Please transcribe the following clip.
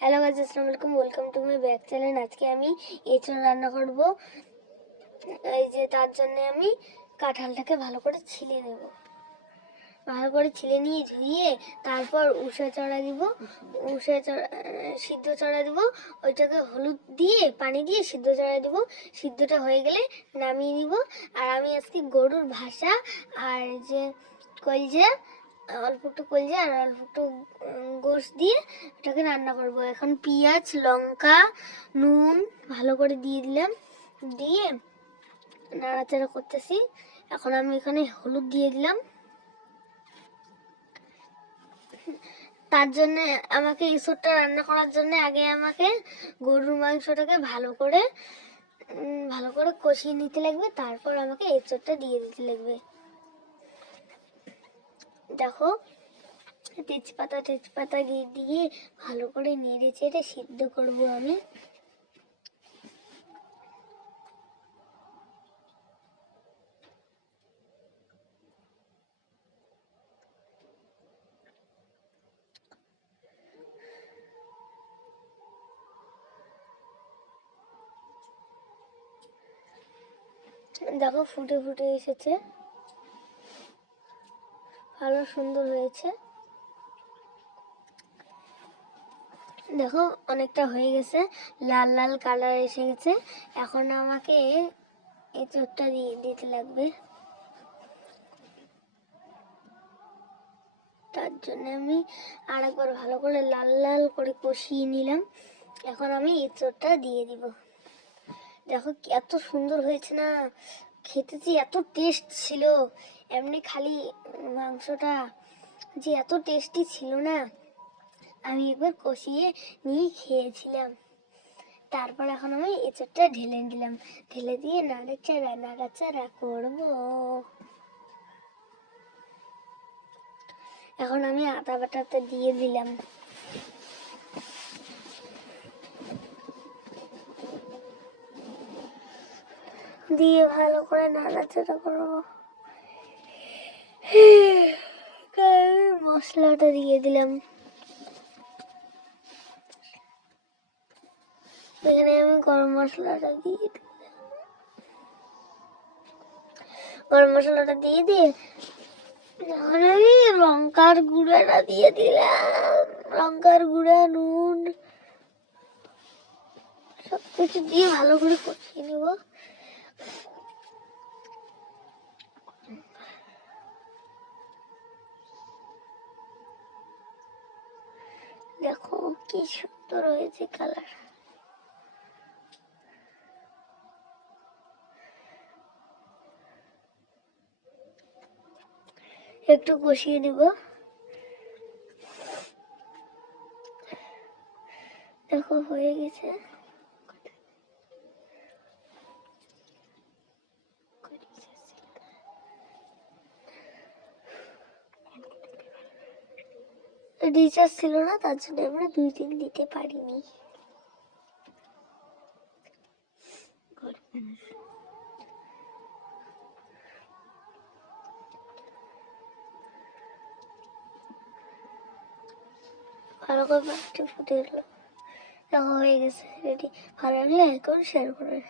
Hello guys আসসালামু আলাইকুম। Welcome to my back channel আজকে আমি এঁচড় রান্না করব। এই যে তার জন্য আমি কাঁঠালটাকে ভালো করে ছিলে নেব। ভালো করে ছিলে নিয়ে ধুয়ে তারপর উষা চড়া দিব। উষা চড়া সিদ্ধ চড়া দিব। ওইটাকে হলুদ দিয়ে, পানি দিয়ে সিদ্ধ চড়া দিব। সিদ্ধটা হয়ে গেলে নামিয়ে দিব আর আমি আজকে গরুর ভাষা আর যে কলজে অল্প একটু কলজে আর অল্প একটু গোশ দিয়ে ওটাকে রান্না করব। এখন পেঁয়াজ, লঙ্কা, নুন ভালো করে দিয়ে দিলাম। দিয়ে নাড়াচাড়া করতেছি। এখন আমি এখানে হলুদ দিয়ে দিলাম। তার জন্য আমাকে ইসুরটা রান্না করার জন্য আগে আমাকে গরুর মাংসটাকে ভালো করে ভালো করে কষিয়ে নিতে লাগবে। তারপর আমাকে এঁচড়টা দিয়ে দিতে লাগবে। দেখো, তেজপাতা তেজপাতা দিয়ে দিয়ে ভালো করে নেড়ে চেড়ে সিদ্ধ করব আমি। দেখো, ফুটে ফুটে এসেছে। ভালো সুন্দর হয়েছে। দেখো, অনেকটা হয়ে গেছে। লাল লাল কালার এসে গেছে। এখন আমাকে এই চোরটা দিয়ে দিতে লাগবে। তার জন্য আমি আরেকবার ভালো করে লাল লাল করে কষিয়ে নিলাম। এখন আমি এঁচড়টা দিয়ে দিব। দেখো এত সুন্দর হয়েছে না? খেতে যে এত টেস্ট ছিল, এমনি খালি মাংসটা যে এত টেস্টি ছিল না, আমি একবার কষিয়ে নিয়ে খেয়েছিলাম। তারপর এখন আমি এঁচড়টা ঢেলে দিলাম। ঢেলে দিয়ে নাড়াচাড়া নাড়াচাড়া করব। এখন আমি আদা বাটাটা দিয়ে দিলাম। দিয়ে ভালো করে নাড়াচাড়া করব। মশলাটা দিয়ে দিলাম। এখানে আমি গরম মশলাটা দিয়ে দিলাম। গরম মশলাটা দিয়ে দিয়ে এখন আমি লঙ্কার গুঁড়াটা দিয়ে দিলাম। লঙ্কার গুঁড়া, নুন সব কিছু দিয়ে ভালো করে কষিয়ে নেব। দেখো কি সুন্দর হয়েছে কালার একটু কষিয়ে নিব। দেখো হয়ে গেছে। রিচার্জ ছিল না, তার জন্য আমরা দুই দিন দিতে পারিনি। ভালো করে একটু ফুটে গেল। দেখো হয়ে গেছে রেডি ভালো লাগলে এখন শেয়ার করুন